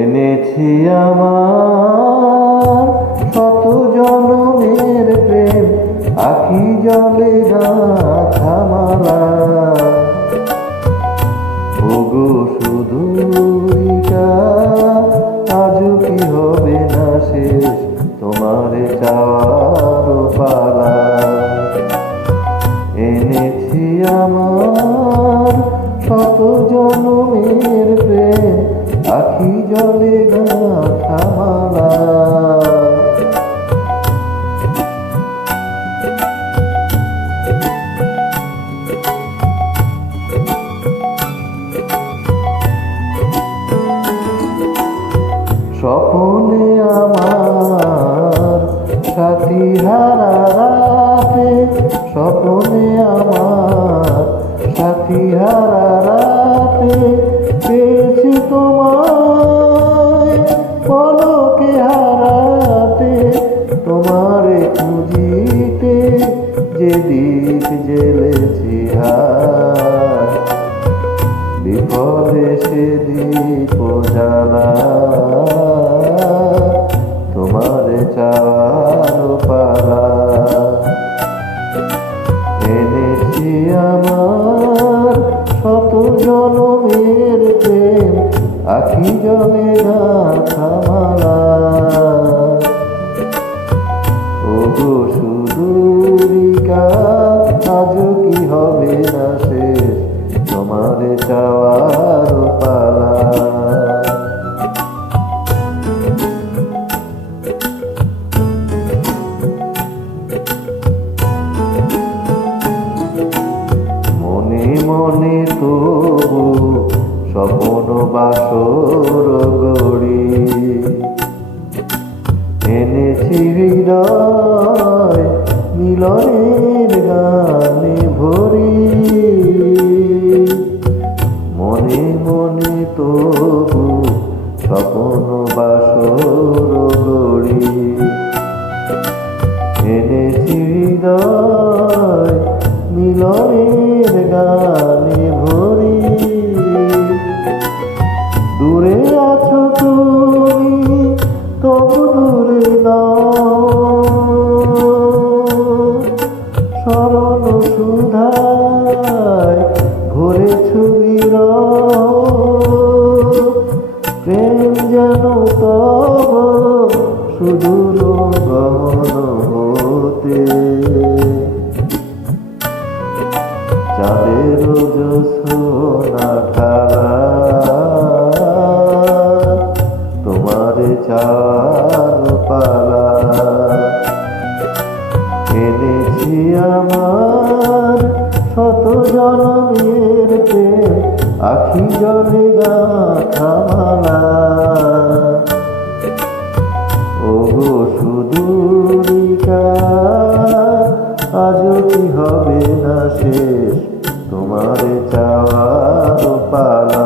এনেছি আমার শত জনমের প্রেম, আখি জলে গাঁথা মালা। ওগো সুদূরিকা, আজও কি হবে না শেষ তোমারে চাওয়ার পালা। এনেছি আমার শত জনমের প্রেম, আখি জলে গাঁথা মালা। স্বপনে আমার সাথী হারা রাতে, স্বপনে আমার সাথী হারা রাতে, পেয়েছি তোমায় পলকে হারাতে। তোমারে খুঁজিতে যে দীপ জ্বেলেছি হাত, বিফলে সে দীপ জ্বালা। তোমারে চাওয়ার পালা। এনেছি আমার শত জনমের প্রেম, আখি জলে গাঁথা মালা। ওগো সুদূরিকা, আজও কি হবে না শেষ তোমারে চাওয়ার পালা। মনে মনে তবু স্বপ্ন বাসর গড়ি, এনেছি হৃদয় মিলনের গানে ভরি। মনে মনে তবু স্বপ্ন বাসর গড়ি, এনেছি হৃদয় মিলনের গানে ভরি। দূরে আছো তুমি, তবু দূরে নও, স্মরণ সুধায় ভরেছো বিরহ। প্রেম যেন তব সুদূর গহন হতে, চাঁদের জ্যোৎস্না ঢালা। তোমারে চাওয়ার পালা। এনেছি আমার শত জনমের প্রেম, আখি জলে গাঁথা মালা। ওগো সুদূরিকা, আজও কি হবে না শেষ তোমারে চাওয়ার পালা।